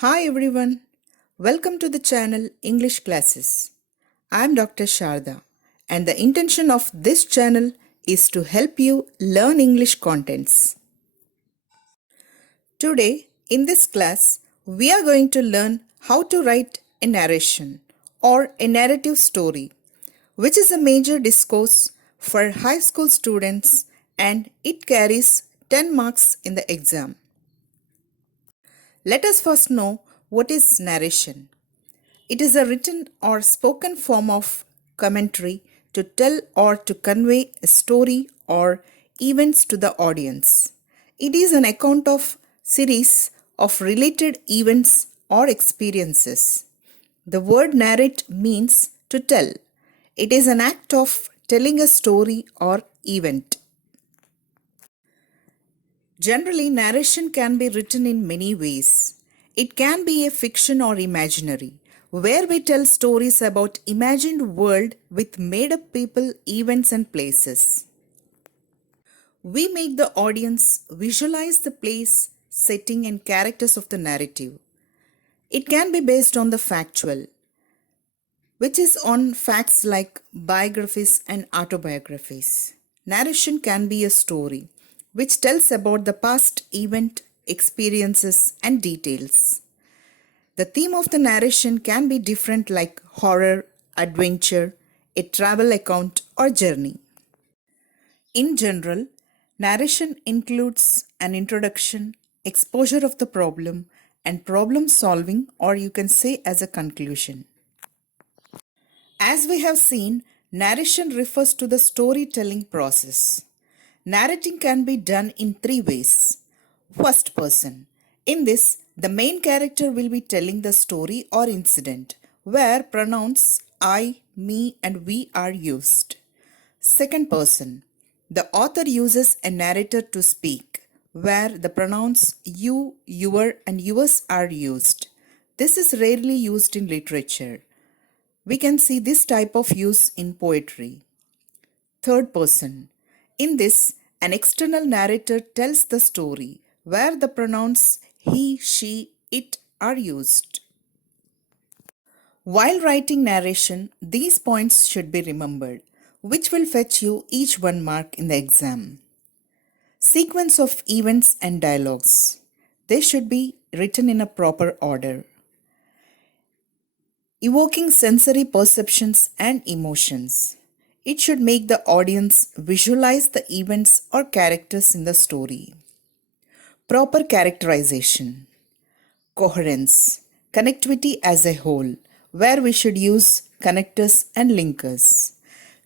Hi everyone, welcome to the channel English Classes. I am Dr. Sharada and the intention of this channel is to help you learn English contents. Today in this class, we are going to learn how to write a narration or a narrative story, which is a major discourse for high school students and it carries 10 marks in the exam. Let us first know what is narration. It is a written or spoken form of commentary to tell or to convey a story or events to the audience. It is an account of series of related events or experiences. The word narrate means to tell. It is an act of telling a story or event. Generally, narration can be written in many ways. It can be a fiction or imaginary, where we tell stories about imagined world with made-up people, events and places. We make the audience visualize the place, setting and characters of the narrative. It can be based on the factual, which is on facts like biographies and autobiographies. Narration can be a story, which tells about the past event, experiences, and details. The theme of the narration can be different, like horror, adventure, a travel account, or journey. In general, narration includes an introduction, exposure of the problem, and problem solving, or you can say as a conclusion. As we have seen, narration refers to the storytelling process. Narrating can be done in three ways. First person. In this, the main character will be telling the story or incident, where pronouns I, me, and we are used. Second person. The author uses a narrator to speak, where the pronouns you, your, and yours are used. This is rarely used in literature. We can see this type of use in poetry. Third person. In this, an external narrator tells the story, where the pronouns he, she, it are used. While writing narration, these points should be remembered, which will fetch you each 1 mark in the exam. Sequence of events and dialogues. They should be written in a proper order. Evoking sensory perceptions and emotions. It should make the audience visualize the events or characters in the story. Proper characterization. Coherence. Connectivity as a whole, where we should use connectors and linkers.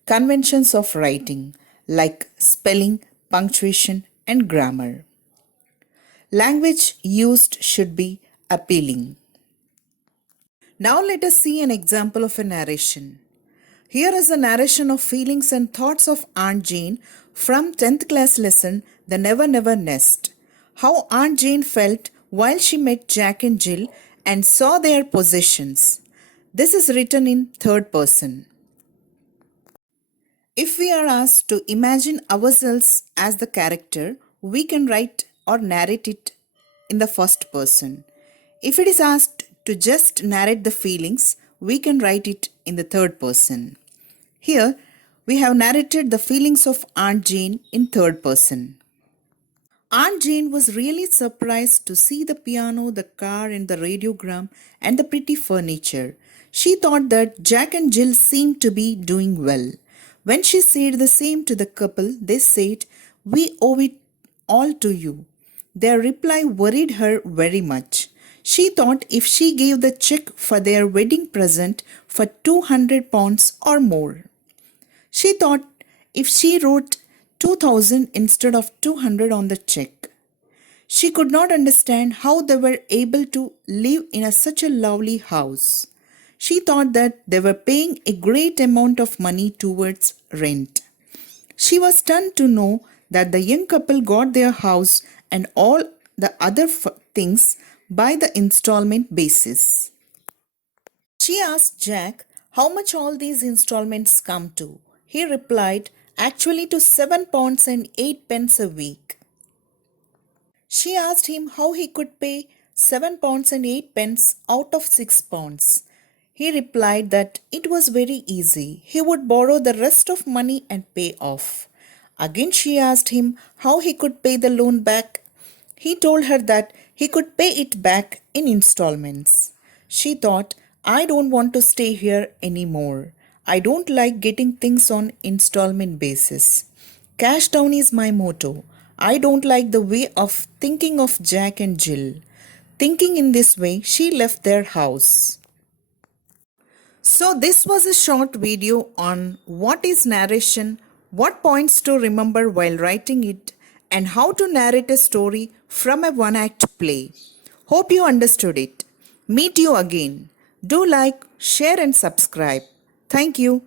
Conventions of writing, like spelling, punctuation, and grammar. Language used should be appealing. Now let us see an example of a narration. Here is a narration of feelings and thoughts of Aunt Jane from 10th class lesson The Never Never Nest. How Aunt Jane felt while she met Jack and Jill and saw their possessions. This is written in third person. If we are asked to imagine ourselves as the character, we can write or narrate it in the first person. If it is asked to just narrate the feelings, we can write it in the third person. Here, we have narrated the feelings of Aunt Jane in third person. Aunt Jane was really surprised to see the piano, the car, and the radiogram and the pretty furniture. She thought that Jack and Jill seemed to be doing well. When she said the same to the couple, they said, "We owe it all to you." Their reply worried her very much. She thought if she gave the check for their wedding present for £200 or more. She thought if she wrote 2000 instead of 200 on the check. She could not understand how they were able to live in such a lovely house. She thought that they were paying a great amount of money towards rent. She was stunned to know that the young couple got their house and all the other things by the installment basis. She asked Jack how much all these installments come to. He replied, actually to £7 and 8 pence a week. She asked him how he could pay £7 and 8 pence out of £6. He replied that it was very easy. He would borrow the rest of money and pay off. Again, she asked him how he could pay the loan back. He told her that he could pay it back in installments. She thought, I don't want to stay here anymore. I don't like getting things on installment basis. Cash down is my motto. I don't like the way of thinking of Jack and Jill. Thinking in this way, she left their house. So, this was a short video on what is narration, what points to remember while writing it, and how to narrate a story from a one act play. Hope you understood it. Meet you again. Do like, share, and subscribe. Thank you.